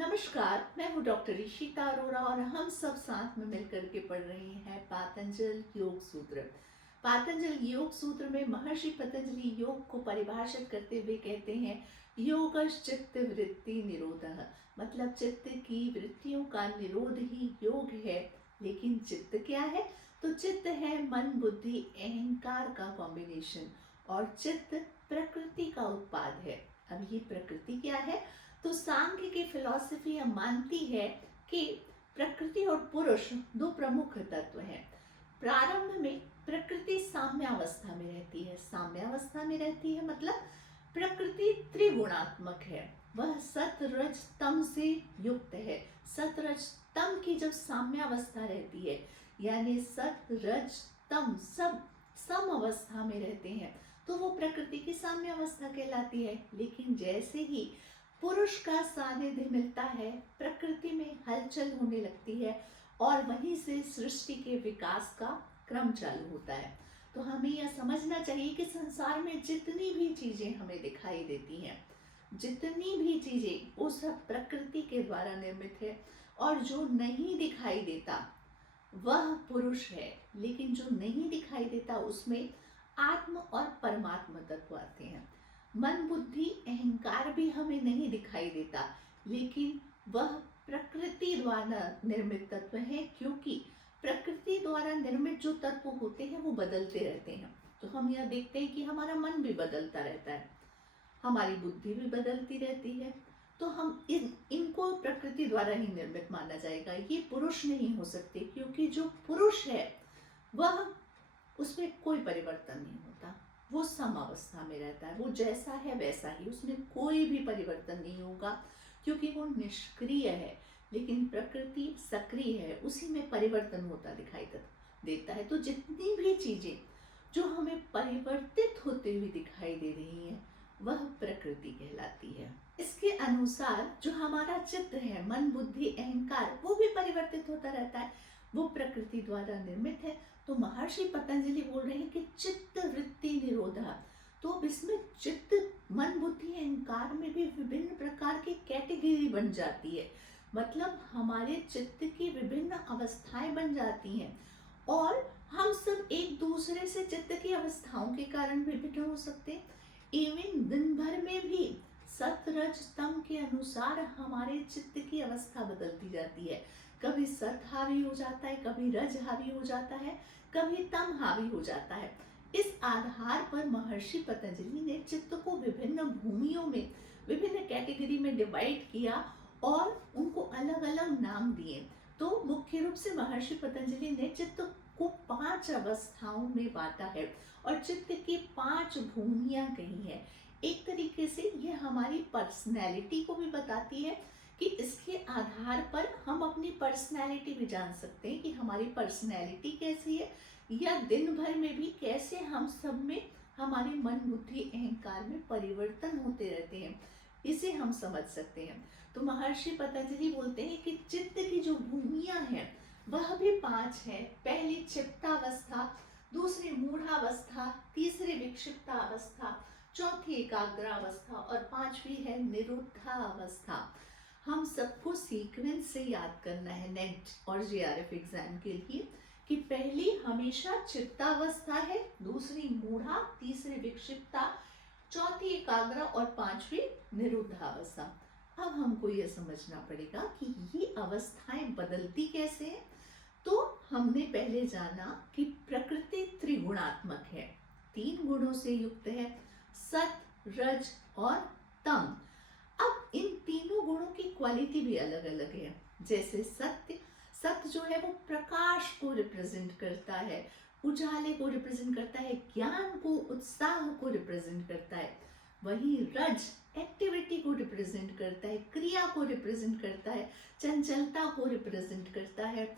नमस्कार, मैं हूँ डॉक्टर ईशिता अरोरा और हम सब साथ में मिलकर के पढ़ रहे हैं पातंजल योग सूत्र। पातंजल योग सूत्र में महर्षि पतंजलि योग को परिभाषित करते हुए कहते हैं योगश चित्त वृत्ति निरोधः, मतलब चित्त की वृत्तियों का निरोध ही योग है। लेकिन चित्त क्या है? तो चित्त है मन बुद्धि अहंकार का कॉम्बिनेशन, और चित्त प्रकृति का उत्पाद है। अब ये प्रकृति क्या है? तो सांख्य की फिलॉसफी यह मानती है कि प्रकृति और पुरुष दो प्रमुख तत्व हैं। प्रारंभ में प्रकृति साम्यावस्था में रहती है। साम्यावस्था में रहती है मतलब प्रकृति त्रिगुणात्मक है, वह सत रज तम से युक्त है। सत रज तम की जब साम्यावस्था रहती है, यानी सत रज तम सब सम अवस्था में रहते हैं, तो वो प्रकृति की साम्यावस्था कहलाती है। लेकिन जैसे ही पुरुष का सानिध्य मिलता है, प्रकृति में हलचल होने लगती है और वहीं से सृष्टि के विकास का क्रम चालू होता है। तो हमें यह समझना चाहिए कि संसार में जितनी भी चीजें हमें दिखाई देती हैं, जितनी भी चीजें वो सब प्रकृति के द्वारा निर्मित है, और जो नहीं दिखाई देता वह पुरुष है। लेकिन जो नहीं दिखाई देता उसमें आत्म और परमात्मा तत्व आते हैं। मन बुद्धि अहंकार भी हमें नहीं दिखाई देता, लेकिन वह प्रकृति द्वारा निर्मित तत्व है, क्योंकि प्रकृति द्वारा निर्मित जो तत्व होते हैं वो बदलते रहते हैं। तो हम यह देखते हैं कि हमारा मन भी बदलता रहता है, हमारी बुद्धि भी बदलती रहती है। तो हम इनको प्रकृति द्वारा ही निर्मित माना जाएगा। ये पुरुष नहीं हो सकते, क्योंकि जो पुरुष है वह उसमें कोई परिवर्तन नहीं होता, वो सम अवस्था में रहता है, वो जैसा है वैसा ही, उसमें कोई भी परिवर्तन नहीं होगा, क्योंकि वो निष्क्रिय है। लेकिन प्रकृति सक्रिय है, उसी में परिवर्तन होता दिखाई देता है। तो जितनी भी चीजें जो हमें परिवर्तित होते हुए दिखाई दे रही हैं, वह प्रकृति कहलाती है। इसके अनुसार जो हमारा चित्त है, मन बुद्धि अहंकार, वो भी परिवर्तित होता रहता है, वो प्रकृति द्वारा निर्मित है। तो महर्षि पतंजलि बोल रहे हैं कि चित्त वृत्ति निरोधा। तो अब इसमें चित्त मन बुद्धि अहंकार में भी विभिन्न प्रकार की कैटेगरी बन जाती है, मतलब हमारे चित्त की विभिन्न अवस्थाएं बन जाती हैं, और हम सब एक दूसरे से चित्त की अवस्थाओं के कारण विभिन्न हो सकते हैं। इवन दिन भर में भी सत रज तम के अनुसार हमारे चित्त की अवस्था बदलती जाती है। कभी सत हावी हो जाता है, कभी रज हावी हो जाता है, कभी तम हावी हो जाता है। इस आधार पर महर्षि पतंजलि ने चित्त को विभिन्न भूमियों में, विभिन्न कैटेगरी में डिवाइड किया और उनको अलग अलग नाम दिए। तो मुख्य रूप से महर्षि पतंजलि ने चित्त को 5 अवस्थाओं में बांटा है और चित्त की 5 भूमियां कही है। एक तरीके से ये हमारी पर्सनैलिटी को भी बताती है कि इसके आधार पर हम अपनी पर्सनैलिटी भी जान सकते हैं कि हमारी पर्सनैलिटी कैसी है, या दिन भर में भी कैसे हम सब में हमारे मन बुद्धि अहंकार में परिवर्तन होते रहते हैं, इसे हम समझ सकते हैं। तो महर्षि पतंजलि बोलते हैं कि चित्त की जो भूमियां हैं वह भी 5 है। पहली चित्तावस्था, दूसरी मूढ़ावस्था, तीसरी विक्षिप्तावस्था, चौथी एकाग्रावस्था और 5वीं है निरुद्धावस्था। हम सबको सीक्वेंस से याद करना है नेट और जेआरएफ एग्जाम के लिए, कि पहली हमेशा चित्तावस्था है, दूसरी मूढ़ा, तीसरी विक्षिप्ता, चौथी एकाग्र और 5वीं निरुद्धावस्था। अब हमको यह समझना पड़ेगा कि ये अवस्थाएं बदलती कैसे हैं। तो हमने पहले जाना कि प्रकृति त्रिगुणात्मक है, 3 गुणों से युक्त है, सत रज और तम। अब इन तीनों गुणों की क्वालिटी भी अलग अलग है। जैसे सत्य जो है वो प्रकाश को रिप्रेजेंट करता है, उजाले को रिप्रेजेंट करता है, ज्ञान को, उत्साह को रिप्रेजेंट करता है। वहीं रज एक्टिविटी को रिप्रेजेंट करता है, क्रिया को रिप्रेजेंट करता है, चंचलता को रिप्रेजेंट करता है।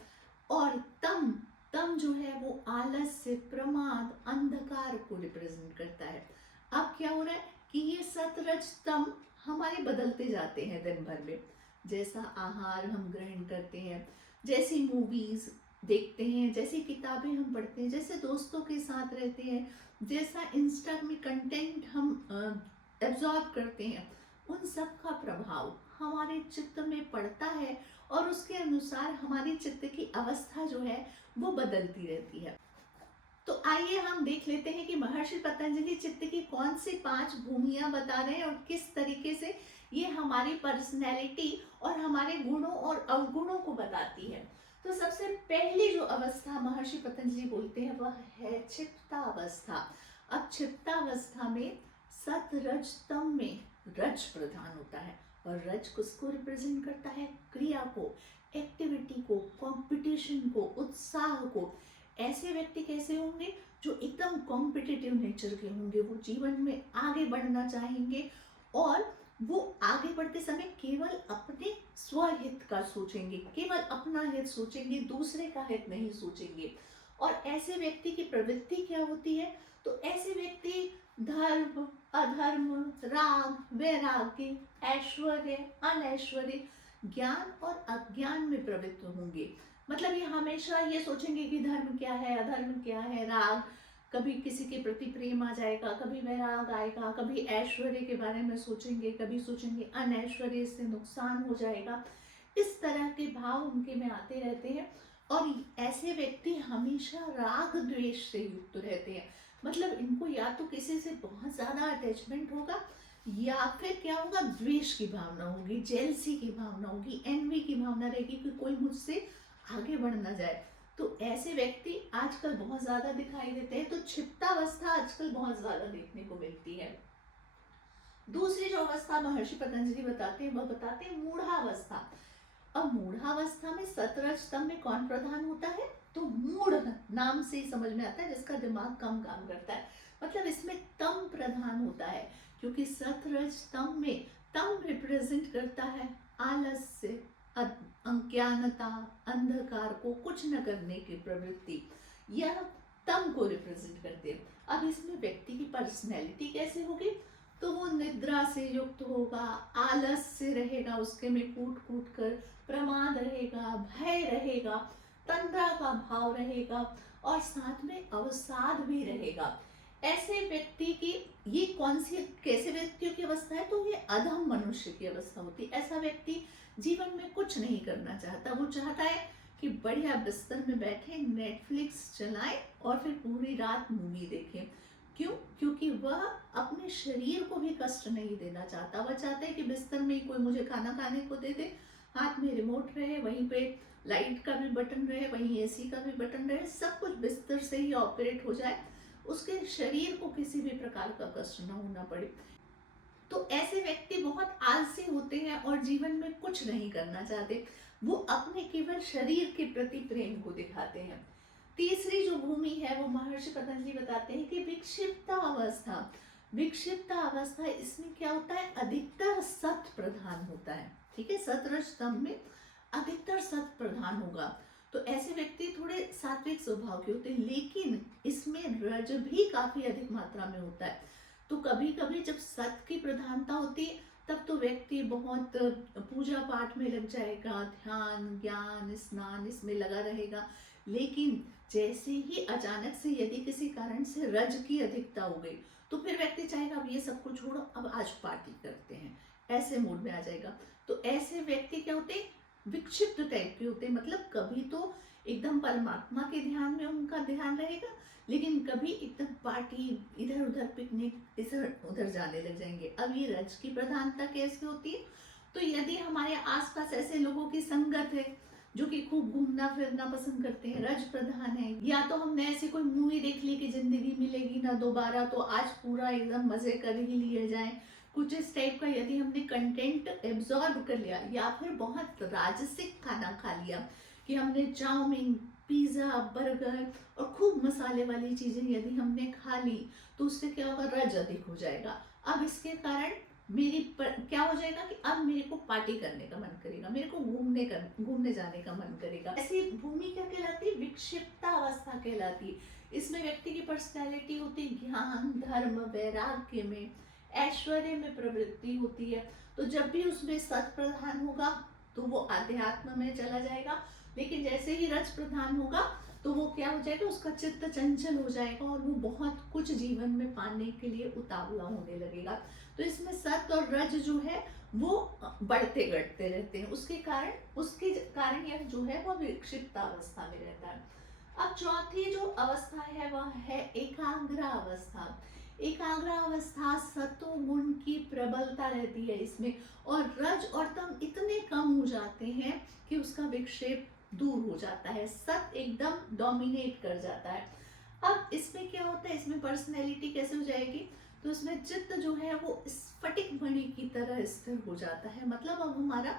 और तम जो है वो आलस्य, प्रमाद, अंधकार को रिप्रेजेंट करता है। अब क्या हो रहा है कि ये सत रज तम हमारे बदलते जाते हैं दिन भर में। जैसा आहार हम ग्रहण करते हैं, जैसी मूवीज देखते हैं, जैसी किताबें हम पढ़ते हैं, जैसे दोस्तों के साथ रहते हैं, जैसा इंस्टा में कंटेंट हम एब्जॉर्ब करते हैं, उन सब का प्रभाव हमारे चित्त में पड़ता है और उसके अनुसार हमारी चित्त की अवस्था जो है वो बदलती रहती है। तो आइए हम देख लेते हैं कि महर्षि पतंजलि चित्त की कौन सी 5 भूमियां बता रहे हैं और किस तरीके से ये हमारी पर्सनैलिटी और हमारे गुणों और अवगुणों को बताती है। तो सबसे पहली जो अवस्था महर्षि पतंजलि बोलते हैं वह है क्षिप्तावस्था। अब क्षिप्तावस्था में सत रज तम में रज प्रधान होता है और रज किसको रिप्रेजेंट करता है? क्रिया को, एक्टिविटी को, कंपटीशन को, उत्साह को। ऐसे व्यक्ति कैसे होंगे? जो एकदम कॉम्पिटिटिव नेचर के होंगे, वो जीवन में आगे बढ़ना चाहेंगे और वो आगे बढ़ते समय केवल अपने स्वहित का सोचेंगे, केवल अपना हित सोचेंगे, दूसरे का हित नहीं सोचेंगे। और ऐसे व्यक्ति की प्रवृत्ति क्या होती है? तो ऐसे व्यक्ति धर्म, अधर्म, राग, वैराग्य, ऐश्वर्य, अनैश्वर्य, ज्ञान और अज्ञान में प्रवृत्त होंगे। मतलब ये हमेशा ये सोचेंगे कि धर्म क्या है, अधर्म क्या है, राग, कभी किसी के प्रति प्रेम आ जाएगा, कभी वैराग आएगा, कभी ऐश्वर्य के बारे में सोचेंगे, कभी सोचेंगे अनैश्वर्य से नुकसान हो जाएगा। इस तरह के भाव उनके में आते रहते हैं और ऐसे व्यक्ति हमेशा राग द्वेष से युक्त रहते हैं। मतलब इनको या तो किसी से बहुत ज्यादा अटैचमेंट होगा या फिर क्या होगा, द्वेष की भावना होगी, जेलसी की भावना होगी, एनवी की भावना रहेगी कि कोई मुझसे आगे बढ़ ना जाए। तो ऐसे व्यक्ति आजकल बहुत ज्यादा दिखाई देते हैं। तो क्षिप्तावस्था आजकल बहुत ज्यादा देखने को मिलती है। दूसरी जो अवस्था महर्षि पतंजलि बताते हैं वह बताते हैं मूढ़ावस्था। अब मूढ़ावस्था में सतरज तम में कौन प्रधान होता है? तो मूढ़ नाम से ही समझ में आता है जिसका दिमाग कम काम करता है। मतलब इसमें तम प्रधान होता है क्योंकि सतरज तम में तम रिप्रेजेंट करता है आलस्य, अज्ञानता, अंधकार को, कुछ न करने की प्रवृत्ति, यह तम को रिप्रेजेंट करते हैं। अब इसमें व्यक्ति की पर्सनैलिटी कैसे होगी? तो वो निद्रा से युक्त होगा, आलस से रहेगा, उसके में कूट कूट कर, प्रमाद रहेगा, भय रहेगा, तंद्रा का भाव रहेगा और साथ में अवसाद भी रहेगा। ऐसे व्यक्ति की ये कौन सी, कैसे व्यक्तियों की अवस्था है? तो ये अधम मनुष्य की अवस्था होती है। ऐसा व्यक्ति जीवन में कुछ नहीं करना चाहता। वो चाहता है कि बढ़िया बिस्तर में बैठे, नेटफ्लिक्स चलाएं और फिर पूरी रात मूवी देखें। क्यों? क्योंकि वह अपने शरीर को भी कष्ट नहीं देना चाहता। वह चाहता है कि बिस्तर में ही कोई मुझे खाना खाने को दे दे, हाथ में रिमोट रहे, वहीं पे लाइट का भी बटन रहे, वहीं एसी का भी बटन रहे, सब कुछ बिस्तर से ही ऑपरेट हो जाए, उसके शरीर को किसी भी प्रकार का कष्ट न होना पड़े। तो ऐसे व्यक्ति बहुत आलसी होते हैं और जीवन में कुछ नहीं करना चाहते। वो अपने केवल शरीर के प्रति प्रेम को दिखाते हैं। तीसरी जो भूमि है वो महर्षि पतंजलि बताते हैं कि विक्षिप्ता अवस्था। विक्षिप्ता अवस्था, इसमें क्या होता है? अधिकतर सत प्रधान होता है। ठीक है, सतरज स्तंभ में अधिकतर सत प्रधान होगा। तो ऐसे व्यक्ति थोड़े सात्विक स्वभाव के होते हैं, लेकिन इसमें रज भी काफी अधिक मात्रा में होता है। तो कभी कभी जब सत की प्रधानता होती है तब तो व्यक्ति बहुत पूजा पाठ में लग जाएगा, ध्यान, ज्ञान, स्नान इसमें लगा रहेगा। लेकिन जैसे ही अचानक से यदि किसी कारण से रज की अधिकता हो गई तो फिर व्यक्ति चाहेगा अब ये सब कुछ छोड़ो, अब आज पार्टी करते हैं, ऐसे मूड में आ जाएगा। तो ऐसे व्यक्ति क्या होते हैं? विक्षिप्त टाइप के होते हैं। मतलब कभी तो एकदम परमात्मा के ध्यान में उनका ध्यान रहेगा, लेकिन कभी एकदम पार्टी, इधर उधर पिकनिक, इधर उधर जाने लग जाएंगे। अब ये रज की प्रधानता कैसे होती है? तो यदि हमारे आसपास ऐसे लोगों की संगत है जो कि खूब घूमना फिरना पसंद करते हैं, रज प्रधान है, या तो हमने ऐसी कोई मूवी देख ली कि जिंदगी मिलेगी ना दोबारा, तो आज पूरा एकदम मजे कर ही लिए जाए, कुछ इस टाइप का यदि हमने कंटेंट एब्जॉर्ब कर लिया, या फिर बहुत राजसिक खाना खा लिया कि हमने चाउमीन, पिज्जा, बर्गर और खूब मसाले वाली चीजें यदि हमने खा ली तो उससे क्या होगा? रज अधिक हो जाएगा। अब इसके कारण क्या हो जाएगा कि अब मेरे को पार्टी करने का मन करेगा, मेरे को घूमने जाने का मन करेगा। ऐसी भूमि क्या कहलाती है? विक्षिप्ता अवस्था कहलाती है। इसमें व्यक्ति की पर्सनैलिटी होती है ज्ञान, धर्म, वैराग्य में, ऐश्वर्य में प्रवृत्ति होती है। तो जब भी उसमें सत प्रधान होगा तो वो आध्यात्म में चला जाएगा, लेकिन जैसे ही रज प्रधान होगा तो वो क्या हो जाएगा? उसका चित्त चंचल हो जाएगा और वो बहुत कुछ जीवन में पाने के लिए उतावला होने लगेगा। तो इसमें सत और रज जो है वो बढ़ते घटते रहते हैं। उसके कारण यह जो है वो विक्षिप्त अवस्था में रहता है। अब चौथी जो अवस्था है वह है एकाग्र अवस्था। एकाग्र अवस्था सत्व गुण की प्रबलता रहती है इसमें, और रज और तम इतने कम हो जाते हैं कि उसका विक्षेप दूर हो जाता है, सत एकदम डोमिनेट कर जाता है। अब इसमें क्या होता है, इसमें पर्सनैलिटी कैसे हो जाएगी, तो इसमें चित्त जो है वो स्फटिक मणि की तरह स्थिर हो जाता है। मतलब अब हमारा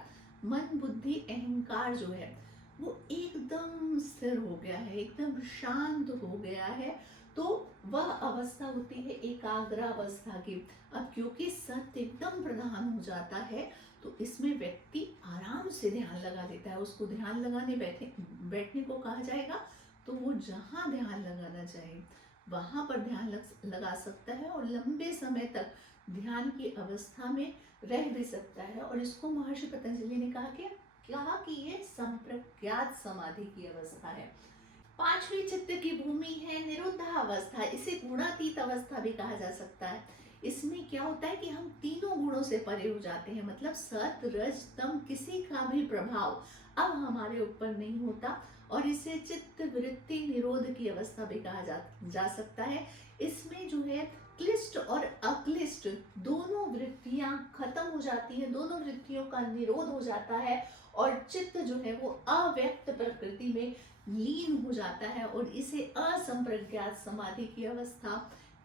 मन बुद्धि अहंकार जो है वो एकदम स्थिर हो गया है, एकदम शांत हो गया है। तो वह अवस्था होती है एकाग्र अवस्था की। अब क्योंकि सत्य एकदम प्रधान हो जाता है तो इसमें व्यक्ति आराम से ध्यान लगा लेता है। उसको ध्यान लगाने बैठने को कहा जाएगा तो वो जहाँ ध्यान लगाना चाहे वहां पर ध्यान लगा सकता है, और लंबे समय तक ध्यान की अवस्था में रह भी सकता है। और इसको महर्षि पतंजलि ने कहा कि ये संप्रज्ञात समाधि की अवस्था है। पांचवी चित्त की भूमि है निरुद्ध अवस्था। इसे गुणातीत अवस्था भी कहा जा सकता है। इसमें क्या होता है कि हम तीनों गुणों से परे हो जाते हैं, मतलब सत रज तम किसी का भी प्रभाव अब हमारे ऊपर नहीं होता, और इसे चित्त वृत्ति निरोध की अवस्था भी कहा जा सकता है। इसमें जो है क्लिष्ट और अक्लिष्ट दोनों वृत्तियां खत्म हो जाती हैं, दोनों वृत्तियों का निरोध हो जाता है, और चित्त जो है वो अव्यक्त प्रकृति में लीन हो जाता है, और इसे असंप्रज्ञात समाधि की अवस्था,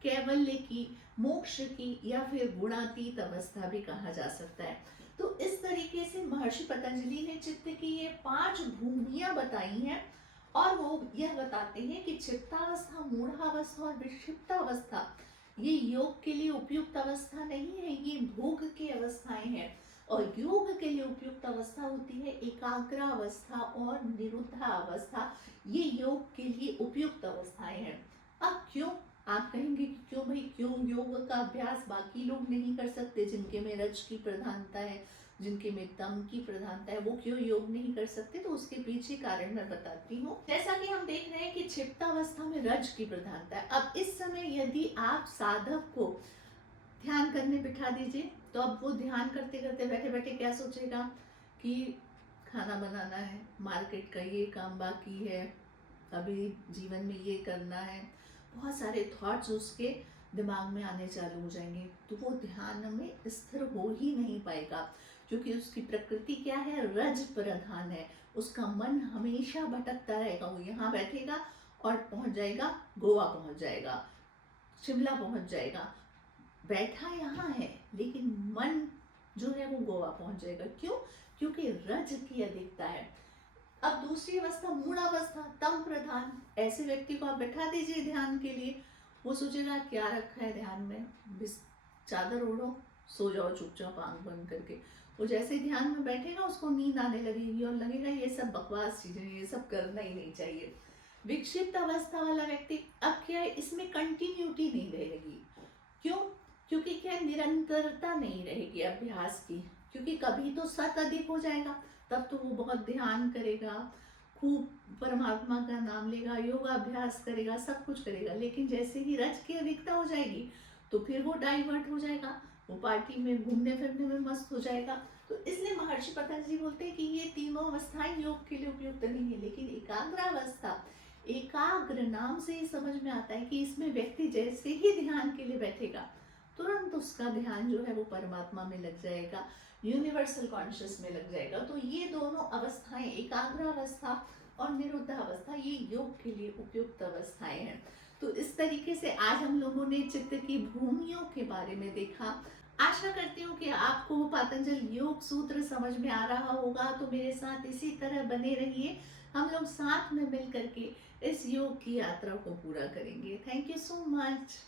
कैवल्य की, मोक्ष की या फिर गुणातीत अवस्था भी कहा जा सकता है। तो इस तरीके से महर्षि पतंजलि ने चित्त की ये 5 भूमियां बताई हैं, और वो यह बताते हैं कि चित्तावस्था, मूढ़ावस्था और विक्षिप्तावस्था ये योग के लिए उपयुक्त अवस्था नहीं है, ये भोग की अवस्थाएं हैं। और योग के लिए उपयुक्त अवस्था होती है एकाग्र अवस्था और निरुद्ध अवस्था, ये योग के लिए उपयुक्त अवस्थाएं हैं। अब क्यों, आप कहेंगे कि क्यों भाई, क्यों योग का अभ्यास बाकी लोग नहीं कर सकते, जिनके में रज की प्रधानता है, जिनके में तम की प्रधानता है, वो क्यों योग नहीं कर सकते? तो उसके पीछे कारण मैं बताती हूँ। जैसा कि हम देख रहे हैं कि क्षिप्तावस्था में रज की प्रधानता है। अब इस समय यदि आप साधक को ध्यान करने बिठा दीजिए तो अब वो ध्यान करते करते बैठे बैठे क्या सोचेगा कि खाना बनाना है, मार्केट का ये काम बाकी है, अभी जीवन में ये करना है, बहुत सारे थॉट्स उसके दिमाग में आने चालू हो जाएंगे। तो वो ध्यान में स्थिर हो ही नहीं पाएगा, क्योंकि उसकी प्रकृति क्या है, रज प्रधान है। उसका मन हमेशा भटकता रहेगा। वो यहाँ बैठेगा और पहुंच जाएगा गोवा, पहुंच जाएगा शिमला, पहुंच जाएगा, बैठा यहाँ है लेकिन मन जो है वो गोवा पहुंच जाएगा। क्यों? क्योंकि रज की अधिकता है। अब दूसरी अवस्था मूढ़ावस्था, तम प्रधान। ऐसे व्यक्ति को आप बैठा दीजिए ध्यान के लिए, वो सोचेगा क्या रखा है ध्यान में, चादर ओढ़ो, सो जाओ चुपचाप आंख बंद करके। वो जैसे ध्यान में बैठेगा उसको नींद आने लगेगी और लगेगा ये सब बकवास चीजें, ये सब करना ही नहीं चाहिए। विक्षिप्त अवस्था वाला व्यक्ति, अब क्या है, इसमें कंटिन्यूटी नहीं रहेगी। क्यों? क्योंकि क्या, निरंतरता नहीं रहेगी अभ्यास की। क्योंकि कभी तो सत अधिक हो जाएगा, तब तो वो बहुत ध्यान करेगा, खूब परमात्मा का नाम लेगा, योगा अभ्यास करेगा, सब कुछ करेगा। लेकिन जैसे ही रज की अधिकता हो जाएगी तो फिर वो डाइवर्ट हो जाएगा, वो पार्टी में घूमने फिरने में मस्त हो जाएगा। तो इसलिए महर्षि पतंजलि बोलते हैं कि ये तीनों अवस्थाएं योग के लिए उपयुक्त नहीं है। लेकिन एकाग्र अवस्था, एकाग्र नाम से ही समझ में आता है कि इसमें व्यक्ति जैसे ही ध्यान के लिए बैठेगा तुरंत उसका ध्यान जो है वो परमात्मा में लग जाएगा, यूनिवर्सल कॉन्शियस में लग जाएगा। तो ये दोनों अवस्थाएं, एकाग्र अवस्था और निरुद्ध अवस्था, ये योग के लिए उपयुक्त अवस्थाएं हैं। तो इस तरीके से आज हम लोगों ने चित्त की भूमियों के बारे में देखा। आशा करती हूँ कि आपको वो पतंजल योग सूत्र समझ में आ रहा होगा। तो मेरे साथ इसी तरह बने रहिए, हम लोग साथ में मिल करके इस योग की यात्रा को पूरा करेंगे। Thank you so much.